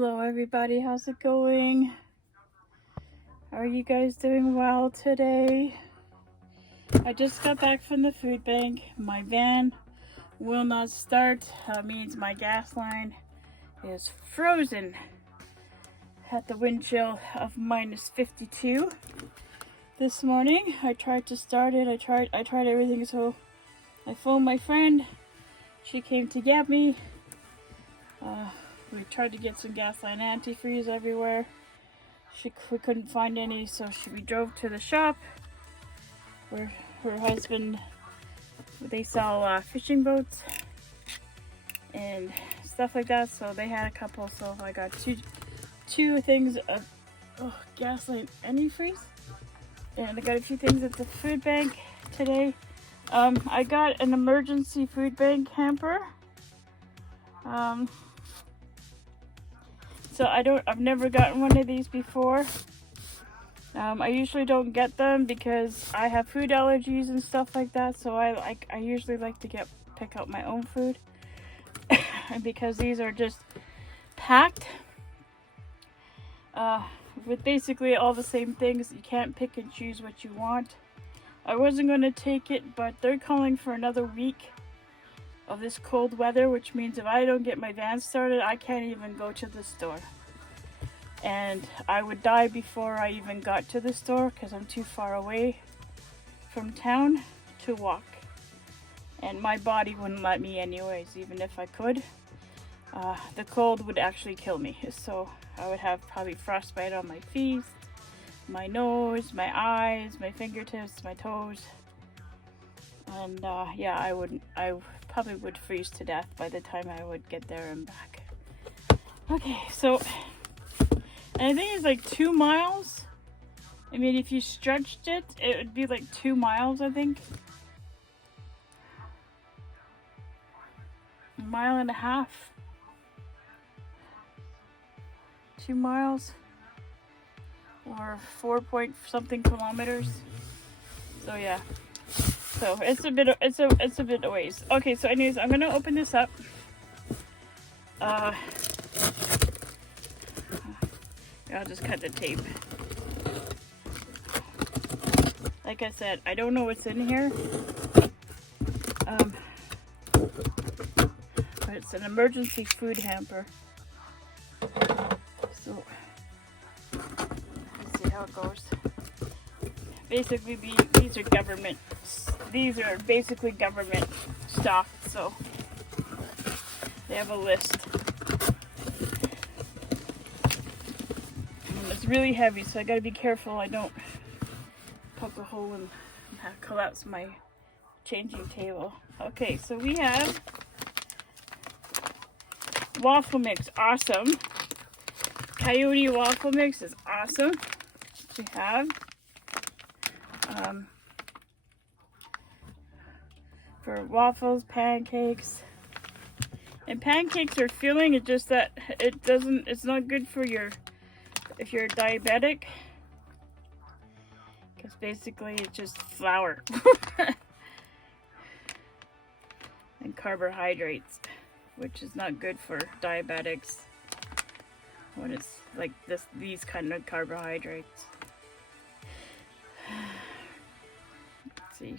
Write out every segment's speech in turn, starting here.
Hello everybody, how's it going? Are you guys doing well today? I just got back from the food bank. My van will not start. That means my gas line is frozen at the wind chill of minus 52 this morning. I tried to start it. I tried everything, so I phoned my friend. She came to get me. We tried to get some Gasline antifreeze everywhere. We couldn't find any, so we drove to the shop where her husband, they sell fishing boats and stuff like that. So they had a couple, so I got two things of Gasline antifreeze, and I got a few things at the food bank today. I got an emergency food bank hamper. So I've never gotten one of these before. I usually don't get them because I have food allergies and stuff like that. So I usually like to pick out my own food. And because these are just packed with basically all the same things, you can't pick and choose what you want. I wasn't going to take it, but they're calling for another week of this cold weather, which means if I don't get my van started, I can't even go to the store. And I would die before I even got to the store because I'm too far away from town to walk. And my body wouldn't let me anyways, even if I could. The cold would actually kill me. So I would have probably frostbite on my feet, my nose, my eyes, my fingertips, my toes. And yeah, I probably would freeze to death by the time I would get there and back. Okay, so, and I think it's like 2 miles. I mean, if you stretched it, it would be like 2 miles, I think. 1.5 miles. 2 miles. Or 4-point-something kilometers. So yeah. So it's a bit of ways. Okay, so anyways, I'm gonna open this up. I'll just cut the tape. Like I said, I don't know what's in here. But it's an emergency food hamper. So let's see how it goes. Basically, these are government. These are basically government stock, so they have a list. And it's really heavy, so I gotta be careful I don't poke a hole and collapse my changing table. Okay, so we have waffle mix, awesome. Coyote waffle mix is awesome. We have for waffles, pancakes, and pancakes are filling. It's just that it's not good for if you're diabetic, because basically it's just flour and carbohydrates, which is not good for diabetics when it's like these kind of carbohydrates. Let's see.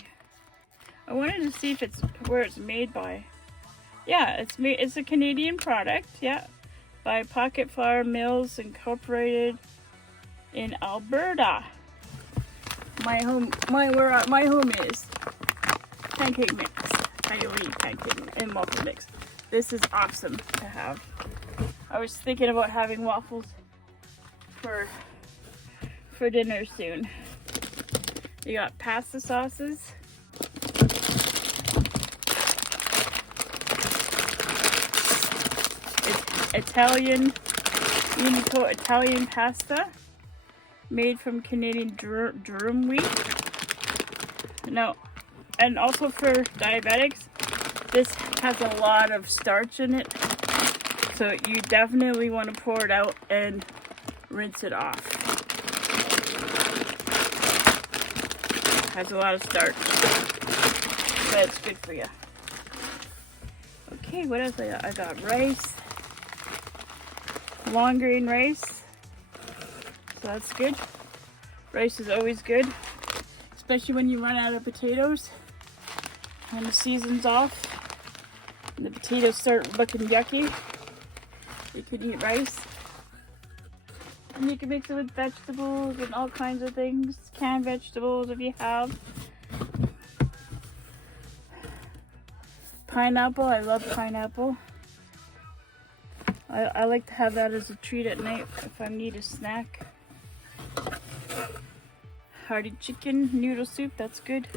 I wanted to see if it's where it's made by. Yeah, it's a Canadian product. Yeah, by Pocket Flour Mills Incorporated in Alberta. My home is pancake mix, Coyote pancake and waffle mix. This is awesome to have. I was thinking about having waffles for dinner soon. You got pasta sauces. It's Unico Italian pasta made from Canadian durum wheat. Now, and also for diabetics, this has a lot of starch in it, so you definitely want to pour it out and rinse it off. Has a lot of starch, but it's good for you. Okay, what else I got? I got rice. long grain rice. So that's good. Rice is always good, especially when you run out of potatoes. When the season's off and the potatoes start looking yucky, you can eat rice. And you can mix it with vegetables and all kinds of things. Canned vegetables if you have. Pineapple, I love pineapple. I like to have that as a treat at night if I need a snack. Hearty chicken noodle soup, that's good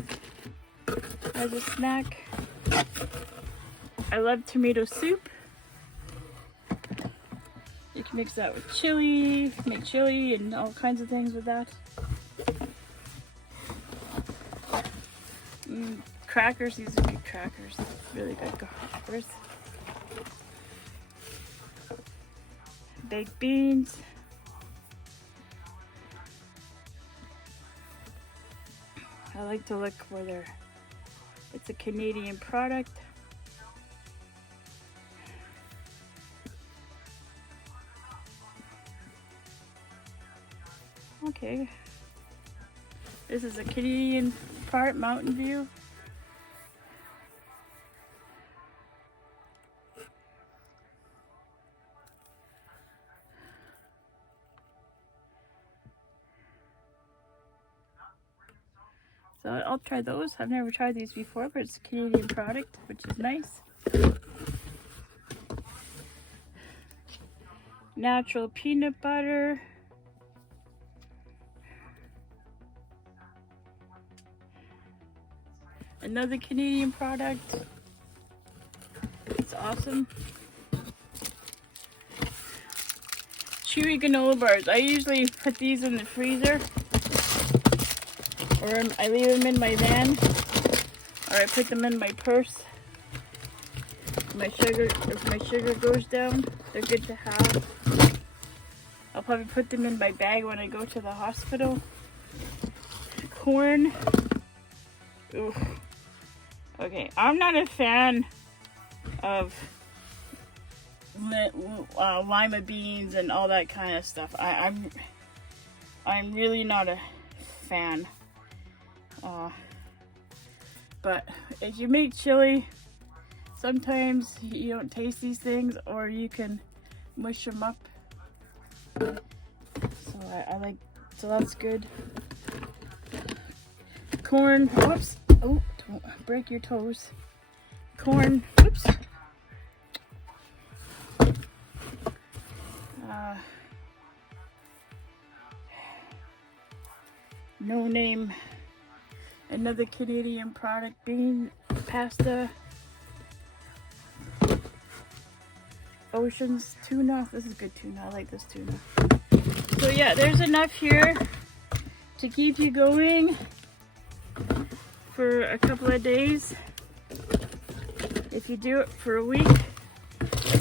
as a snack. I love tomato soup. You can mix that with chili, make chili and all kinds of things with that. Crackers, these are good crackers. Really good crackers. Baked beans. I like to look where it's a Canadian product. Okay. This is a Canadian part, Mountain View. So I'll try those. I've never tried these before, but it's a Canadian product, which is nice. Natural peanut butter. Another Canadian product. It's awesome. Chewy granola bars. I usually put these in the freezer. Or I leave them in my van, or I put them in my purse. If my sugar goes down, they're good to have. I'll probably put them in my bag when I go to the hospital. Corn. Ooh. Okay, I'm not a fan of lima beans and all that kind of stuff. I'm really not a fan. But if you make chili, sometimes you don't taste these things, or you can mush them up. So I like, so that's good. Corn, whoops, oh, don't break your toes. Corn, whoops. No name. Another Canadian product, bean pasta. Ocean's tuna. This is good tuna. I like this tuna. So yeah, there's enough here to keep you going for a couple of days. If you do it for a week,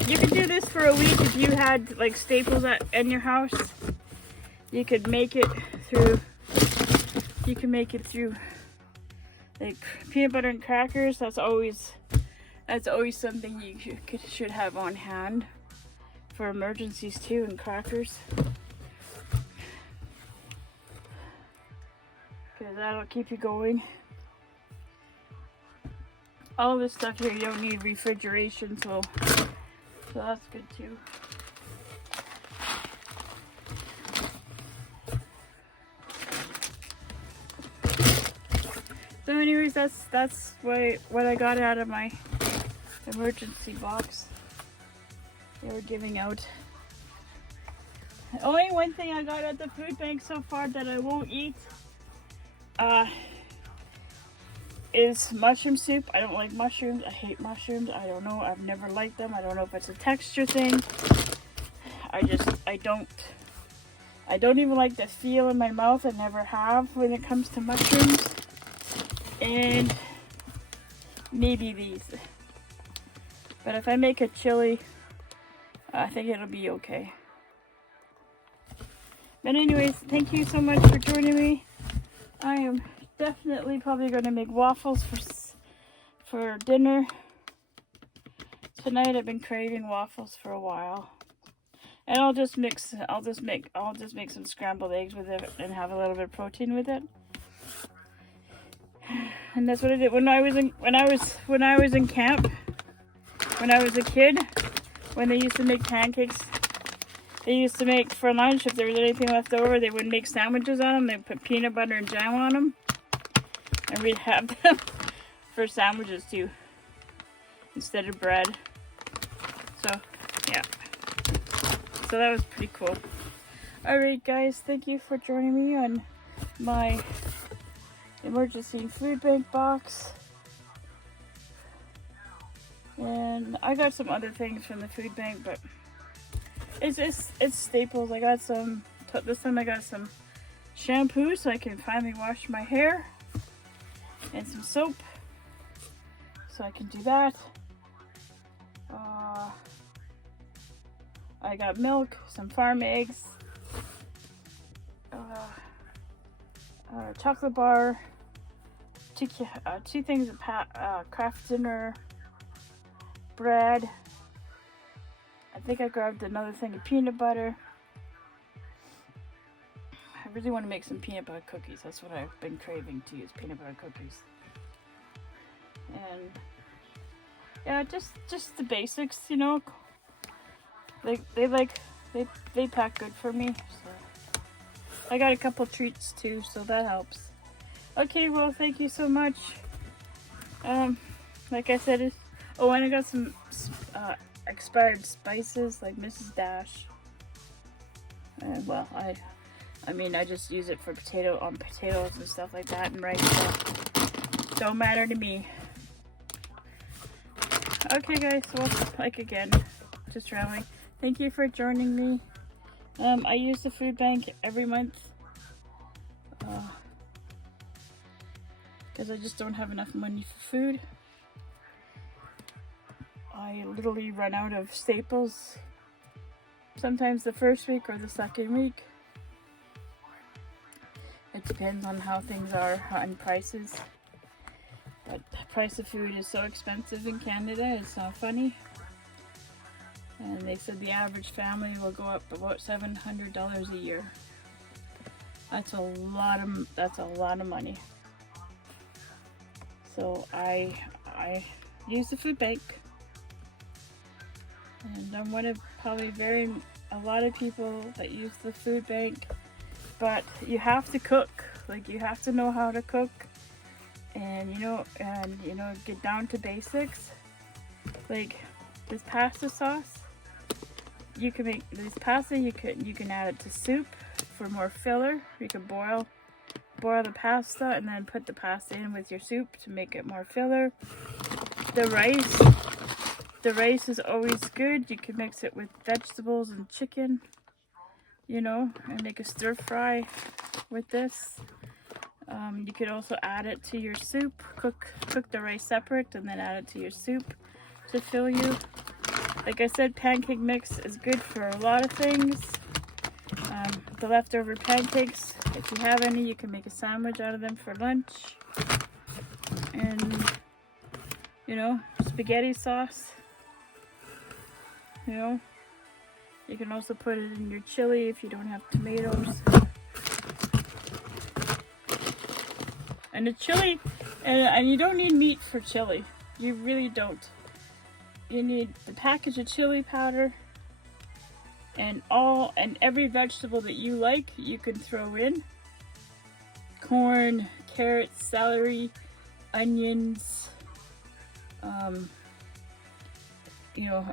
you could do this for a week if you had like staples in your house. You could make it through. You can make it through. Like peanut butter and crackers, that's always something you should have on hand for emergencies too, and crackers. Because that'll keep you going. All this stuff here, you don't need refrigeration, so that's good too. So anyways, that's what I got out of my emergency box they were giving out. Only one thing I got at the food bank so far that I won't eat is mushroom soup. I don't like mushrooms. I hate mushrooms. I don't know. I've never liked them. I don't know if it's a texture thing. I don't even like the feel in my mouth. I never have when it comes to mushrooms. And maybe these. But if I make a chili, I think it'll be okay. But anyways, thank you so much for joining me. I am definitely probably going to make waffles for dinner tonight. I've been craving waffles for a while. And I'll just make some scrambled eggs with it and have a little bit of protein with it. And that's what I did when I was in camp. When I was a kid, when they used to make pancakes, they used to make for lunch, if there was anything left over, they would make sandwiches on them. They'd put peanut butter and jam on them. And we'd have them for sandwiches too, instead of bread. So, yeah. So that was pretty cool. Alright guys, thank you for joining me on my emergency food bank box. And I got some other things from the food bank, but it's staples. I got some, this time I got some shampoo so I can finally wash my hair, and some soap so I can do that. I got milk, some farm eggs, chocolate bar, two things of Kraft Dinner bread. I think I grabbed another thing of peanut butter. I really want to make some peanut butter cookies. That's what I've been craving, to use peanut butter cookies. And yeah, just the basics, you know. They pack good for me. So I got a couple treats too, so that helps. Okay, well, thank you so much. Like I said, and I got some expired spices like Mrs. Dash. Well, I mean, I just use it for potatoes and stuff like that, and rice. So don't matter to me. Okay, guys. Well, like again, just rambling. Thank you for joining me. I use the food bank every month because I just don't have enough money for food. I literally run out of staples sometimes the first week or the second week. It depends on how things are on prices. But the price of food is so expensive in Canada, it's not funny. And they said the average family will go up about $700 a year. That's a lot of money. So I use the food bank. And I'm one of probably a lot of people that use the food bank. But you have to cook. Like, you have to know how to cook. And get down to basics. Like this pasta sauce. You can make this pasta, you can add it to soup for more filler. You can boil the pasta and then put the pasta in with your soup to make it more filler. The rice is always good. You can mix it with vegetables and chicken, and make a stir fry with this. You could also add it to your soup. Cook the rice separate and then add it to your soup to fill you. Like I said, pancake mix is good for a lot of things. The leftover pancakes, if you have any, you can make a sandwich out of them for lunch. And, spaghetti sauce. You can also put it in your chili if you don't have tomatoes. And the chili, and you don't need meat for chili. You really don't. You need the package of chili powder and every vegetable that you like, you can throw in. Corn, carrots, celery, onions,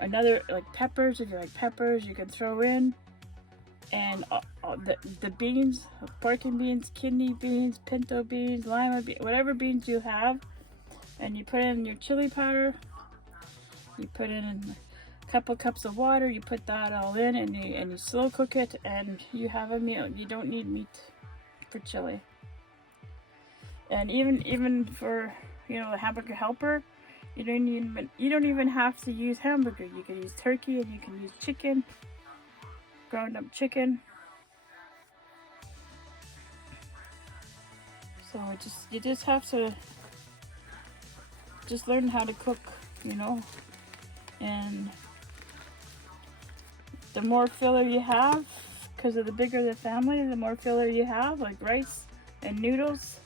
another, like peppers, if you like peppers, you can throw in. And the beans, pork and beans, kidney beans, pinto beans, lima beans, whatever beans you have, and you put in your chili powder. You put in a couple cups of water, you put that all in, and you slow cook it, and you have a meal. You don't need meat for chili. And even for the hamburger helper, you don't even have to use hamburger. You can use turkey, and you can use chicken, ground up chicken. So you just have to just learn how to cook, And the more filler you have, because of the bigger the family, the more filler you have, like rice and noodles.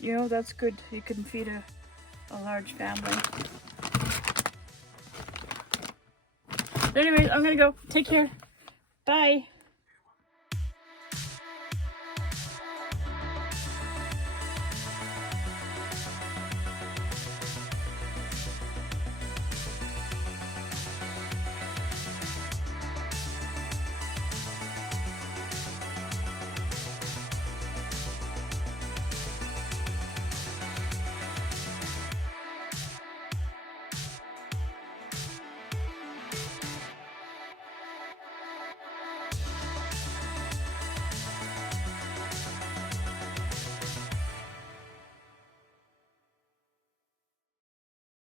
You know, that's good. You can feed a large family. But anyways, I'm gonna go. Take care. Bye.